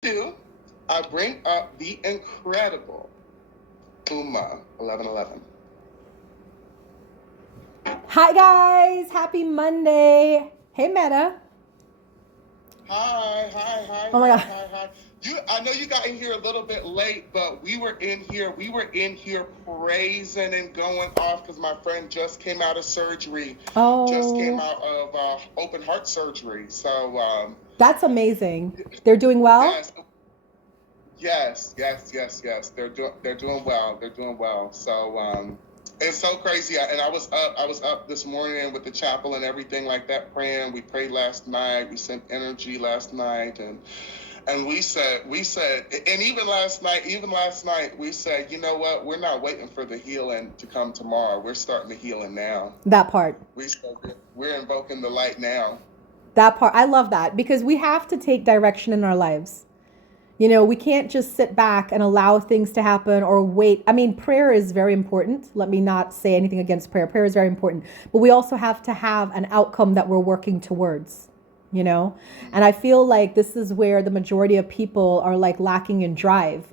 do, I bring up the incredible Uma 1111. Hi guys, happy Monday. Hey Meta. Oh my God. Hi. I know you got in here a little bit late, but we were in here praising and going off because my friend just came out of surgery. Just came out of open heart surgery. So that's amazing. They're doing well? Yes. They're doing well. They're doing well. So it's so crazy. And I was up this morning with the chapel and everything like that praying. We prayed last night. We sent energy last night, and we said, and even last night, we said, you know what? We're not waiting for the healing to come tomorrow. We're starting the healing now. That part. We're invoking the light now. That part. I love that because we have to take direction in our lives. You know, we can't just sit back and allow things to happen or wait. I mean, prayer is very important. Let me not say anything against prayer. Prayer is very important. But we also have to have an outcome that we're working towards, you know? And I feel like this is where the majority of people are like lacking in drive.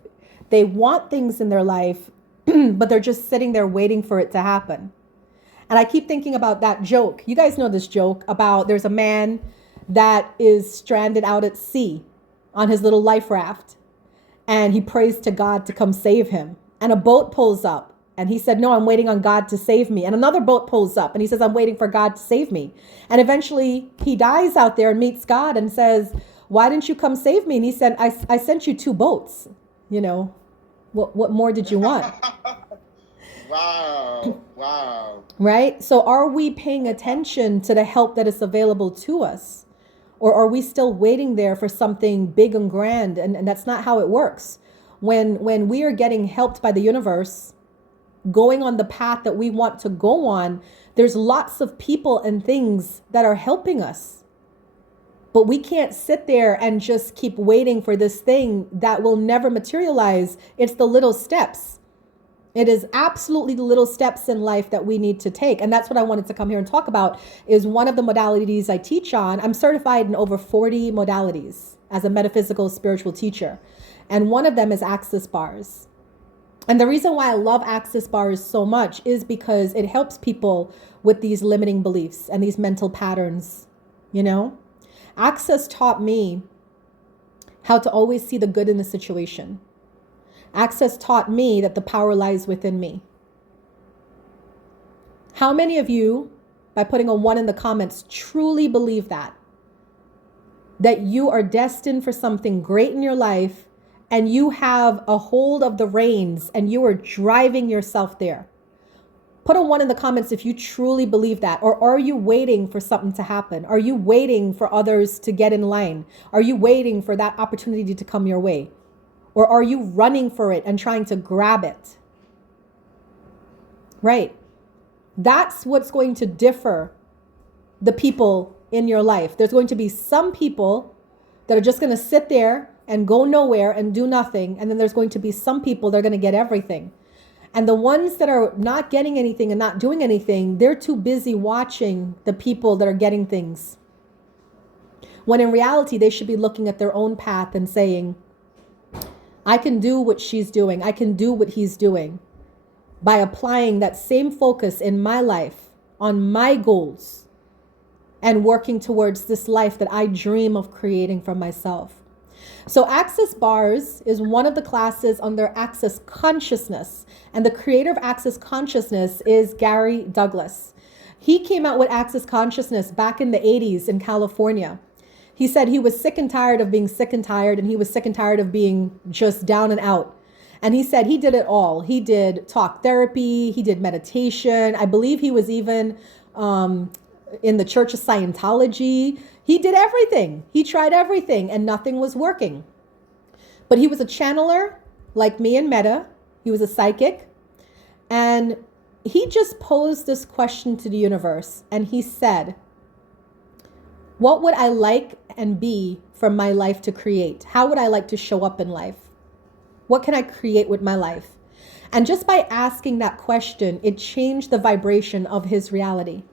They want things in their life, but they're just sitting there waiting for it to happen. And I keep thinking about that joke. You guys know this joke about there's a man that is stranded out at sea on his little life raft. And he prays to God to come save him. And a boat pulls up. And he said, no, I'm waiting on God to save me. And another boat pulls up. And he says, I'm waiting for God to save me. And eventually he dies out there and meets God and says, why didn't you come save me? And he said, I sent you two boats. You know, what more did you want? Wow. Right? So are we paying attention to the help that is available to us? Or are we still waiting there for something big and grand? And that's not how it works. When we are getting helped by the universe, going on the path that we want to go on, there's lots of people and things that are helping us. But we can't sit there and just keep waiting for this thing that will never materialize. It's the little steps. It is absolutely the little steps in life that we need to take. And that's what I wanted to come here and talk about is one of the modalities I teach on. I'm certified in over 40 modalities as a metaphysical spiritual teacher. And one of them is access bars. And the reason why I love access bars so much is because it helps people with these limiting beliefs and these mental patterns, you know? Access taught me how to always see the good in the situation. Access taught me that the power lies within me. How many of you, by putting a 1 in the comments, truly believe that? That you are destined for something great in your life and you have a hold of the reins and you are driving yourself there. Put a 1 in the comments if you truly believe that. Or are you waiting for something to happen? Are you waiting for others to get in line? Are you waiting for that opportunity to come your way? Or are you running for it and trying to grab it? Right. That's what's going to differ the people in your life. There's going to be some people that are just going to sit there and go nowhere and do nothing. And then there's going to be some people that are going to get everything. And the ones that are not getting anything and not doing anything, they're too busy watching the people that are getting things. When in reality, they should be looking at their own path and saying, I can do what she's doing. I can do what he's doing by applying that same focus in my life on my goals and working towards this life that I dream of creating for myself. So Access Bars is one of the classes under Access Consciousness. And the creator of Access Consciousness is Gary Douglas. He came out with Access Consciousness back in the 80s in California. He said he was sick and tired of being sick and tired, and he was sick and tired of being just down and out. And he said he did it all. He did talk therapy, he did meditation. I believe he was even in the Church of Scientology. He did everything. He tried everything, and nothing was working. But he was a channeler, like me and Meta. He was a psychic. And he just posed this question to the universe, and he said, what would I like and be for my life to create? How would I like to show up in life? What can I create with my life? And just by asking that question, it changed the vibration of his reality.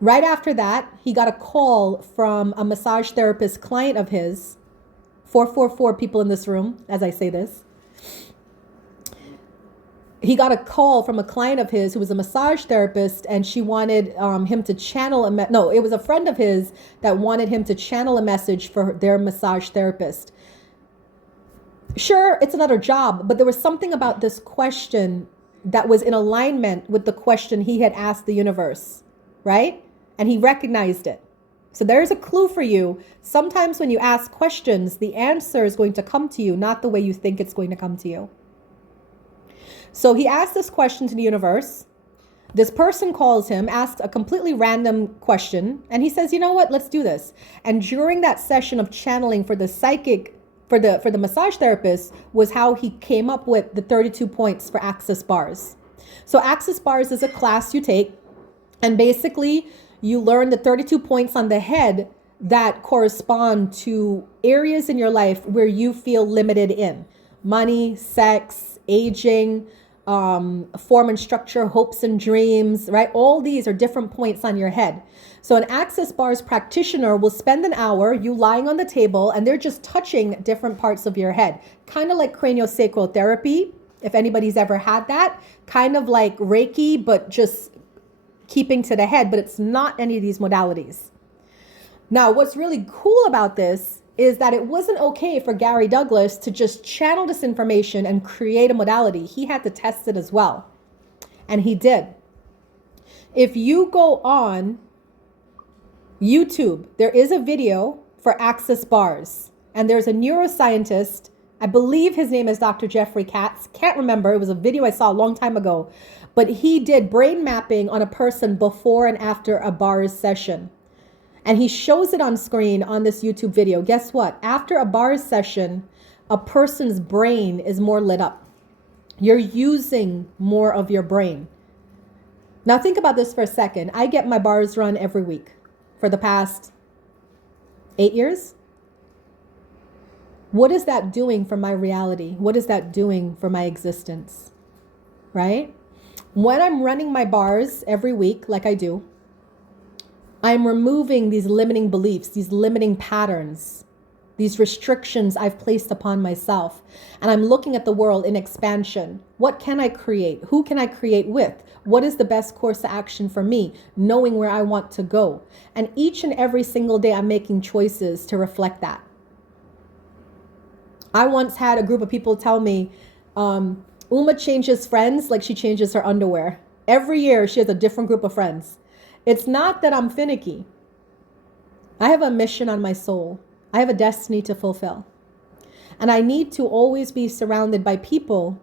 Right after that, he got a call from a massage therapist client of his 444 people in this room as I say this. He got a call from a client of his who was a massage therapist, and she wanted him to channel it was a friend of his that wanted him to channel a message for their massage therapist. Sure, it's another job, but there was something about this question that was in alignment with the question he had asked the universe, right? And he recognized it. So there's a clue for you. Sometimes when you ask questions, the answer is going to come to you, not the way you think it's going to come to you. So he asked this question to the universe. This person calls him, asks a completely random question, and he says, you know what, let's do this. And during that session of channeling for the psychic, for the massage therapist, was how he came up with the 32 points for Access Bars. So Access Bars is a class you take, and basically you learn the 32 points on the head that correspond to areas in your life where you feel limited in. Money, sex, aging, form and structure, hopes and dreams, right? All these are different points on your head. So an Access Bars practitioner will spend an hour, you lying on the table, and they're just touching different parts of your head. Kind of like craniosacral therapy, if anybody's ever had that. Kind of like Reiki, but just keeping to the head, but it's not any of these modalities. Now, what's really cool about this is that it wasn't okay for Gary Douglas to just channel this information and create a modality. He had to test it as well. And he did. If you go on YouTube, there is a video for Access Bars. And there's a neuroscientist, I believe his name is Dr. Jeffrey Katz. Can't remember. It was a video I saw a long time ago. But he did brain mapping on a person before and after a bars session. And he shows it on screen on this YouTube video. Guess what? After a bars session, a person's brain is more lit up. You're using more of your brain. Now think about this for a second. I get my bars run every week for the past 8 years. What is that doing for my reality? What is that doing for my existence? Right? When I'm running my bars every week, like I do, I'm removing these limiting beliefs, these limiting patterns, these restrictions I've placed upon myself. And I'm looking at the world in expansion. What can I create? Who can I create with? What is the best course of action for me? Knowing where I want to go. And each and every single day, I'm making choices to reflect that. I once had a group of people tell me, Uma changes friends like she changes her underwear. Every year, she has a different group of friends. It's not that I'm finicky. I have a mission on my soul. I have a destiny to fulfill. And I need to always be surrounded by people,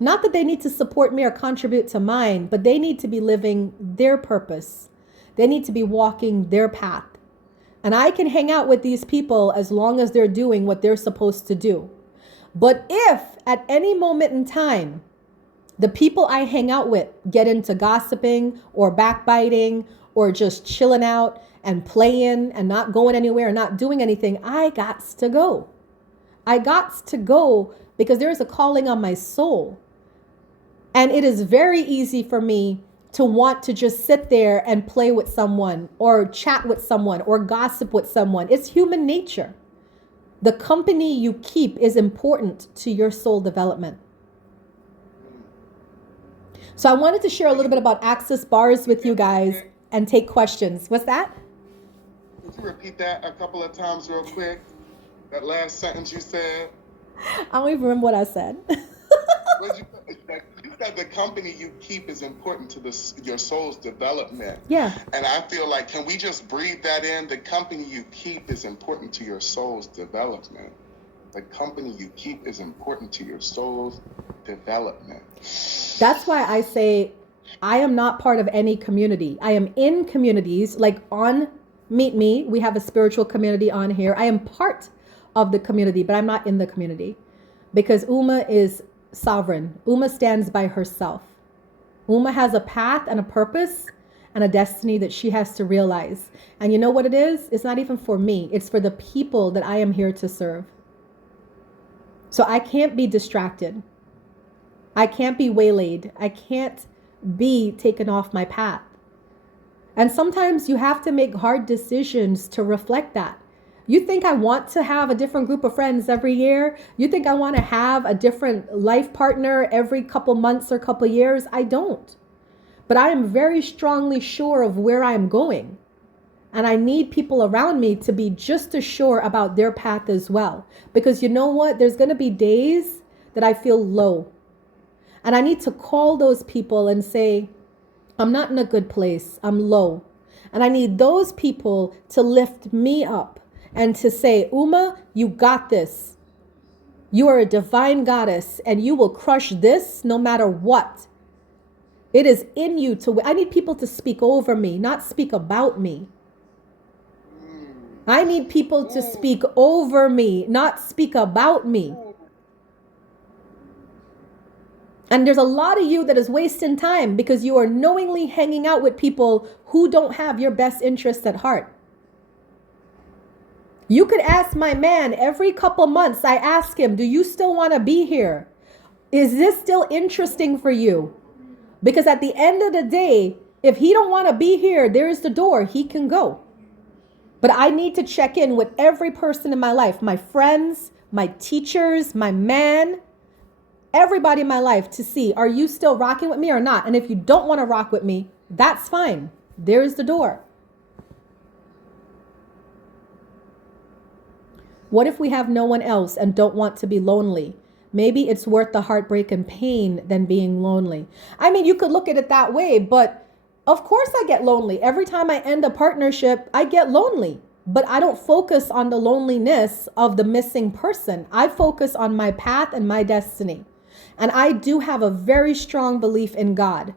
not that they need to support me or contribute to mine, but they need to be living their purpose. They need to be walking their path. And I can hang out with these people as long as they're doing what they're supposed to do. But if at any moment in time, the people I hang out with get into gossiping or backbiting or just chilling out and playing and not going anywhere and not doing anything, I got to go. I got to go because there is a calling on my soul. And it is very easy for me to want to just sit there and play with someone or chat with someone or gossip with someone. It's human nature. The company you keep is important to your soul development. So I wanted to share a little bit about Access Bars with you guys and take questions. What's that? Could you repeat that a couple of times real quick? That last sentence you said? I don't even remember what I said. You said the company you keep is important to your soul's development. Yeah. And I feel like, can we just breathe that in? The company you keep is important to your soul's development. The company you keep is important to your soul's development. That's why I say I am not part of any community. I am in communities, like on Meet Me. We have a spiritual community on here. I am part of the community, but I'm not in the community because Uma is sovereign. Uma stands by herself. Uma has a path and a purpose and a destiny that she has to realize. And you know what it is? It's not even for me. It's for the people that I am here to serve. So I can't be distracted. I can't be waylaid. I can't be taken off my path. And sometimes you have to make hard decisions to reflect that. You think I want to have a different group of friends every year? You think I want to have a different life partner every couple months or couple years? I don't. But I am very strongly sure of where I'm going. And I need people around me to be just as sure about their path as well. Because you know what? There's going to be days that I feel low. And I need to call those people and say, I'm not in a good place. I'm low. And I need those people to lift me up and to say, Uma, you got this. You are a divine goddess and you will crush this no matter what. It is in you to, I need people to speak over me, not speak about me. I need people to speak over me, not speak about me. And there's a lot of you that is wasting time because you are knowingly hanging out with people who don't have your best interests at heart. You could ask my man every couple months. I ask him, do you still want to be here? Is this still interesting for you? Because at the end of the day, if he don't want to be here, there's the door. He can go. But I need to check in with every person in my life, my friends, my teachers, my man, everybody in my life to see, are you still rocking with me or not? And if you don't want to rock with me, that's fine. There's the door. What if we have no one else and don't want to be lonely? Maybe it's worth the heartbreak and pain than being lonely. I mean, you could look at it that way, but of course I get lonely. Every time I end a partnership, I get lonely. But I don't focus on the loneliness of the missing person. I focus on my path and my destiny. And I do have a very strong belief in God.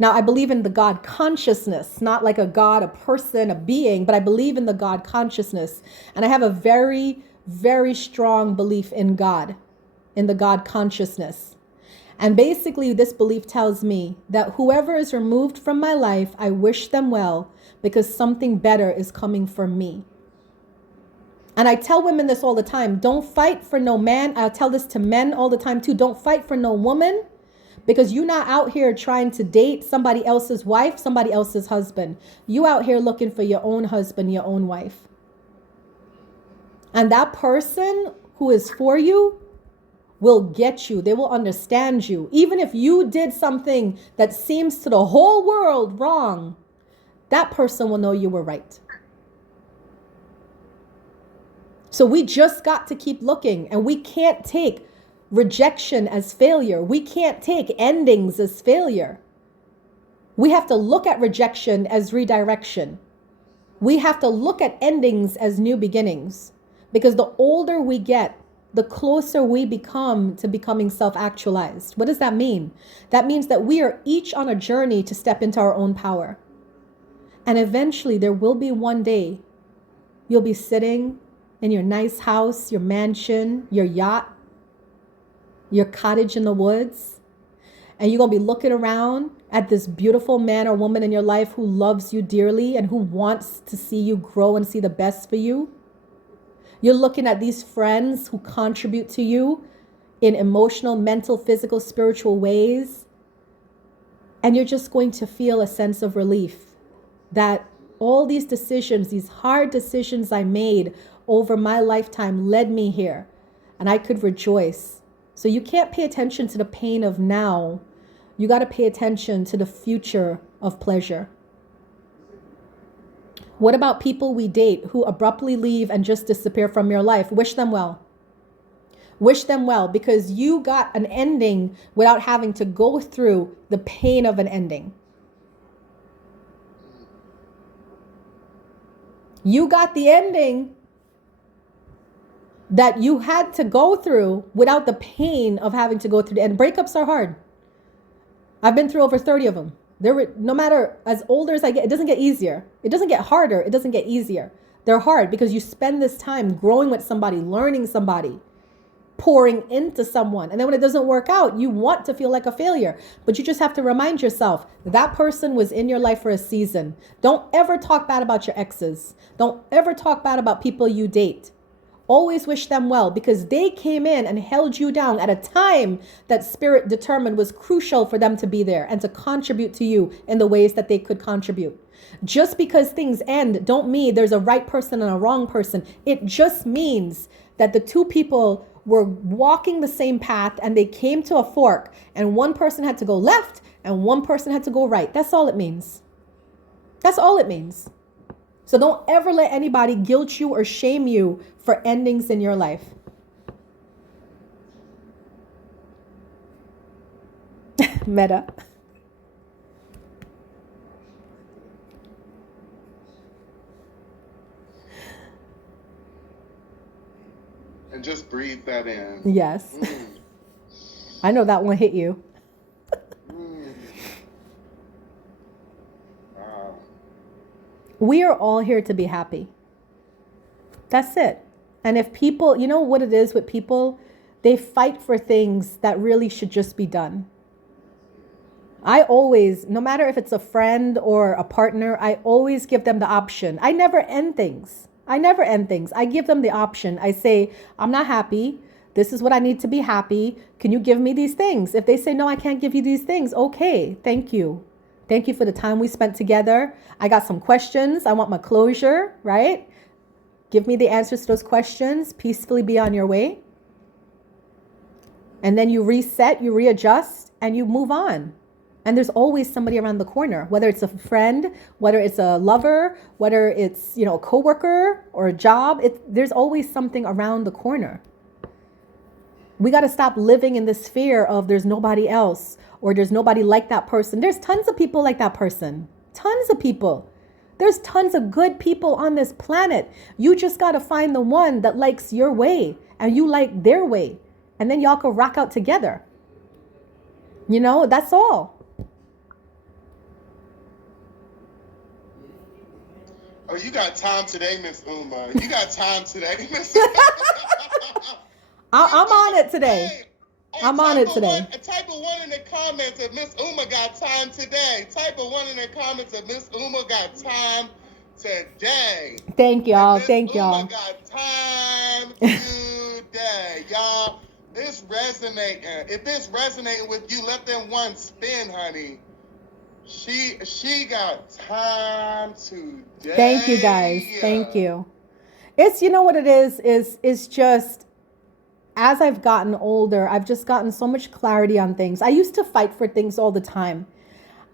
Now, I believe in the God consciousness, not like a God, a person, a being, but I believe in the God consciousness. And I have a very, very strong belief in God, in the God consciousness. And basically, this belief tells me that whoever is removed from my life, I wish them well because something better is coming for me. And I tell women this all the time. Don't fight for no man. I tell this to men all the time too. Don't fight for no woman. Because you're not out here trying to date somebody else's wife, somebody else's husband. You out here looking for your own husband, your own wife. And that person who is for you will get you. They will understand you. Even if you did something that seems to the whole world wrong, that person will know you were right. So we just got to keep looking, and we can't take rejection as failure. We can't take endings as failure. We have to look at rejection as redirection. We have to look at endings as new beginnings, because the older we get, the closer we become to becoming self-actualized. What does that mean? That means that we are each on a journey to step into our own power. And eventually there will be one day you'll be sitting in your nice house, your mansion, your yacht, your cottage in the woods, and you're going to be looking around at this beautiful man or woman in your life who loves you dearly and who wants to see you grow and see the best for you. You're looking at these friends who contribute to you in emotional, mental, physical, spiritual ways, and you're just going to feel a sense of relief that all these decisions, these hard decisions I made over my lifetime led me here, and I could rejoice. So you can't pay attention to the pain of now. You got to pay attention to the future of pleasure. What about people we date who abruptly leave and just disappear from your life? Wish them well. Wish them well, because you got an ending without having to go through the pain of an ending. You got the ending that you had to go through without the pain of having to go through. And breakups are hard. I've been through over 30 of them. No matter as older as I get, it doesn't get easier. It doesn't get harder. It doesn't get easier. They're hard because you spend this time growing with somebody, learning somebody, pouring into someone. And then when it doesn't work out, you want to feel like a failure. But you just have to remind yourself that person was in your life for a season. Don't ever talk bad about your exes. Don't ever talk bad about people you date. Always wish them well, because they came in and held you down at a time that spirit determined was crucial for them to be there and to contribute to you in the ways that they could contribute. Just because things end don't mean there's a right person and a wrong person. It just means that the two people were walking the same path and they came to a fork, and one person had to go left and one person had to go right. That's all it means. That's all it means. So don't ever let anybody guilt you or shame you for endings in your life. Meta. And just breathe that in. Yes. I know that one hit you. Wow. We are all here to be happy. That's it. And if people, you know what it is with people? They fight for things that really should just be done. I always, no matter if it's a friend or a partner, I always give them the option. I never end things. I give them the option. I say, I'm not happy. This is what I need to be happy. Can you give me these things? If they say, no, I can't give you these things. Okay, thank you. Thank you for the time we spent together. I got some questions. I want my closure, right? Give me the answers to those questions. Peacefully be on your way. And then you reset, you readjust, and you move on. And there's always somebody around the corner, whether it's a friend, whether it's a lover, whether it's, a coworker or a job. There's always something around the corner. We got to stop living in this fear of there's nobody else or there's nobody like that person. There's tons of people like that person. Tons of people. There's tons of good people on this planet. You just got to find the one that likes your way and you like their way. And then y'all can rock out together. That's all. Oh, you got time today, Miss Uma. You got time today, Miss Uma. I'm on it today. Hey, I'm on it today. Type of one in the comments if Miss Uma got time today. Type of one in the comments if Miss Uma got time today. Thank y'all. Thank y'all. Uma got time today. Y'all, this resonating. If this resonating with you, let them one spin, honey. She got time today. Thank you guys. Thank you. It's, what it is just, as I've gotten older, I've just gotten so much clarity on things. I used to fight for things all the time.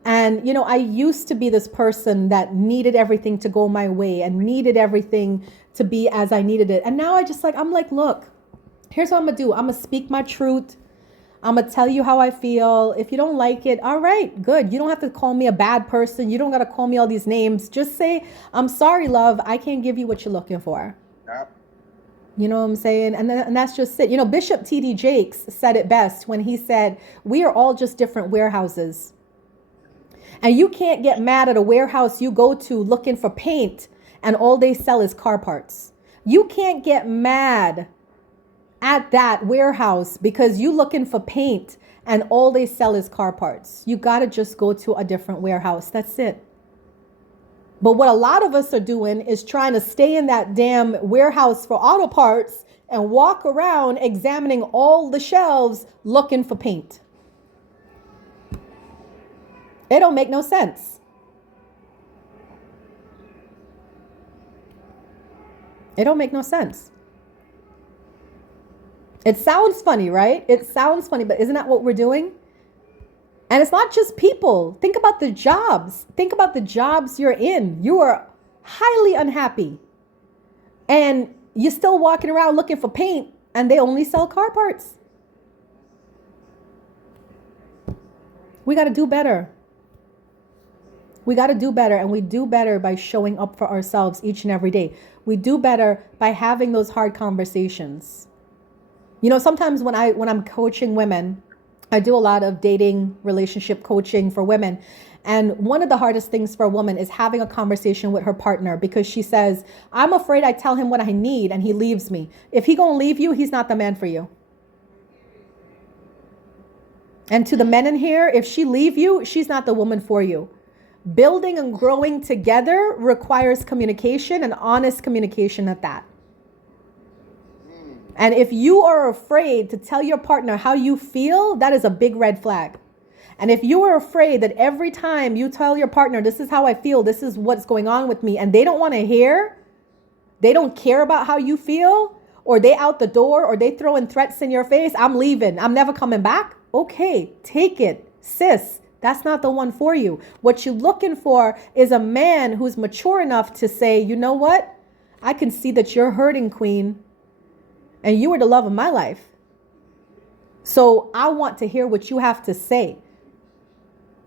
And, I used to be this person that needed everything to go my way and needed everything to be as I needed it. And now I'm like, look, here's what I'm going to do. I'm going to speak my truth. I'm going to tell you how I feel. If you don't like it, all right, good. You don't have to call me a bad person. You don't got to call me all these names. Just say, I'm sorry, love. I can't give you what you're looking for. Yep. You know what I'm saying? And that's just it. Bishop T.D. Jakes said it best when he said, we are all just different warehouses. And you can't get mad at a warehouse you go to looking for paint and all they sell is car parts. You can't get mad at that warehouse because you looking for paint and all they sell is car parts. You got to just go to a different warehouse. That's it. But what a lot of us are doing is trying to stay in that damn warehouse for auto parts and walk around examining all the shelves looking for paint. It don't make no sense. It don't make no sense. It sounds funny, right? It sounds funny, but isn't that what we're doing? And it's not just people. Think about the jobs. Think about the jobs you're in. You are highly unhappy. And you're still walking around looking for paint and they only sell car parts. We got to do better. We got to do better, and we do better by showing up for ourselves each and every day. We do better by having those hard conversations. Sometimes when I'm coaching women, I do a lot of dating relationship coaching for women. And one of the hardest things for a woman is having a conversation with her partner because she says, I'm afraid I tell him what I need and he leaves me. If he gonna leave you, he's not the man for you. And to the men in here, if she leave you, she's not the woman for you. Building and growing together requires communication and honest communication at that. And if you are afraid to tell your partner how you feel, that is a big red flag. And if you are afraid that every time you tell your partner, this is how I feel, this is what's going on with me, and they don't want to hear, they don't care about how you feel, or they out the door, or they throwing threats in your face, I'm leaving, I'm never coming back. Okay, take it, sis. That's not the one for you. What you're looking for is a man who's mature enough to say, you know what? I can see that you're hurting, queen, and you are the love of my life. So I want to hear what you have to say.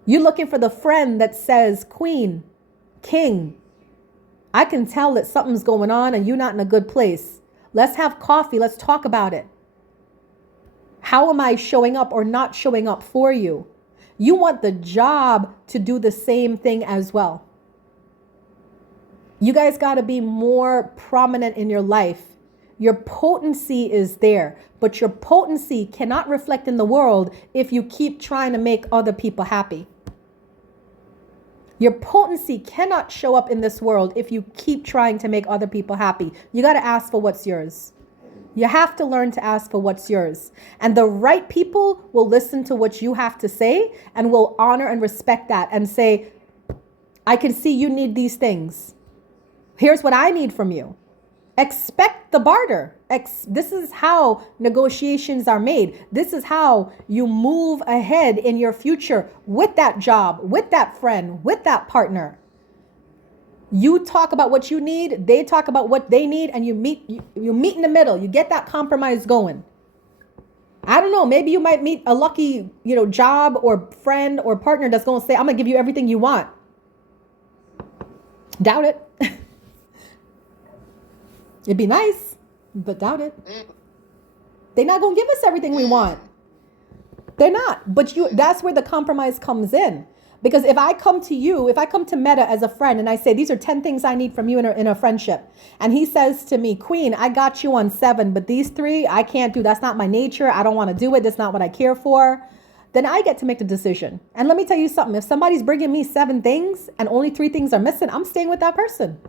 You're looking for the friend that says, queen, king, I can tell that something's going on and you're not in a good place. Let's have coffee. Let's talk about it. How am I showing up or not showing up for you? You want the job to do the same thing as well. You guys got to be more prominent in your life. Your potency is there, but your potency cannot reflect in the world if you keep trying to make other people happy. Your potency cannot show up in this world if you keep trying to make other people happy. You got to ask for what's yours. You have to learn to ask for what's yours. And the right people will listen to what you have to say and will honor and respect that and say, I can see you need these things. Here's what I need from you. Expect the barter. This is how negotiations are made. This is how you move ahead in your future with that job, with that friend, with that partner. You talk about what you need, they talk about what they need, and you meet in the middle. You get that compromise going. I don't know, maybe you might meet a lucky, job or friend or partner that's going to say, I'm going to give you everything you want. Doubt it. It'd be nice, but doubt it. They're not going to give us everything we want. They're not. But that's where the compromise comes in. Because if I come to Meta as a friend and I say, these are 10 things I need from you in a friendship. And he says to me, queen, I got you on 7, but these 3 I can't do. That's not my nature. I don't want to do it. That's not what I care for. Then I get to make the decision. And let me tell you something. If somebody's bringing me 7 things and only 3 things are missing, I'm staying with that person.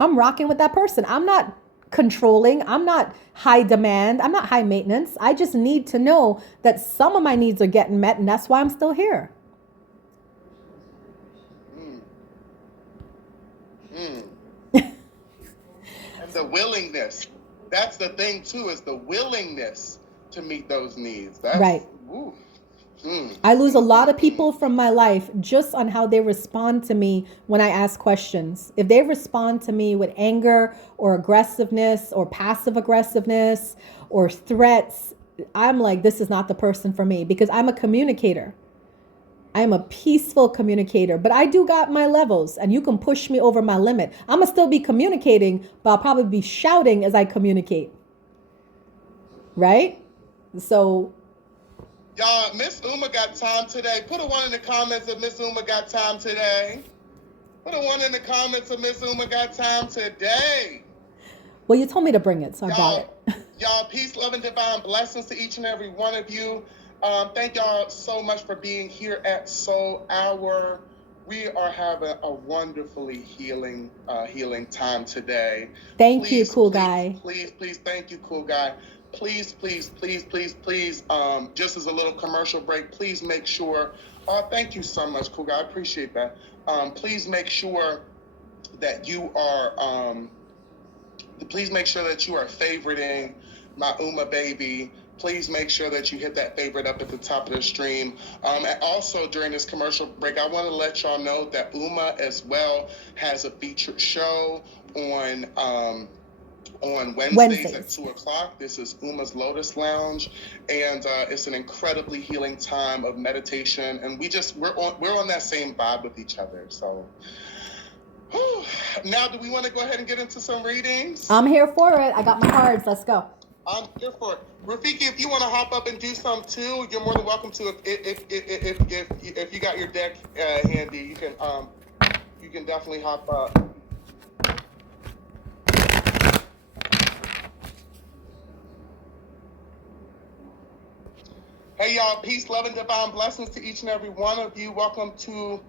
I'm rocking with that person. I'm not controlling. I'm not high demand. I'm not high maintenance. I just need to know that some of my needs are getting met, and that's why I'm still here. And the willingness. That's the thing, too, is the willingness to meet those needs. That's, right. I lose a lot of people from my life just on how they respond to me when I ask questions. If they respond to me with anger or aggressiveness or passive aggressiveness or threats, I'm like, this is not the person for me, because I'm a communicator. I am a peaceful communicator, but I do got my levels, and you can push me over my limit. I'm going to still be communicating, but I'll probably be shouting as I communicate. Right? So... y'all, Miss Uma got time today. Put a 1 in the comments if Miss Uma got time today. Put a 1 in the comments if Miss Uma got time today. Well, you told me to bring it, so I brought it. Y'all, peace, love, and divine blessings to each and every one of you. Thank y'all so much for being here at Soul Hour. We are having a wonderfully healing time today. Thank you, cool guy. Please, thank you, cool guy. Please, just as a little commercial break, please make sure, thank you so much, cool guy, I appreciate that. Please make sure that you are, favoriting my Uma baby. Please make sure that you hit that favorite up at the top of the stream. And also during this commercial break, I want to let y'all know that Uma as well has a featured show on Wednesdays at 2:00. This is Uma's Lotus Lounge, and it's an incredibly healing time of meditation, and we're on that same vibe with each other. So now, do we want to go ahead and get into some readings? I'm here for it. I got my cards. Let's go. I'm here for it. Rafiki, if you want to hop up and do some too, you're more than welcome to. If you got your deck handy, you can definitely hop up. Hey y'all, peace, love, and divine blessings to each and every one of you. Welcome to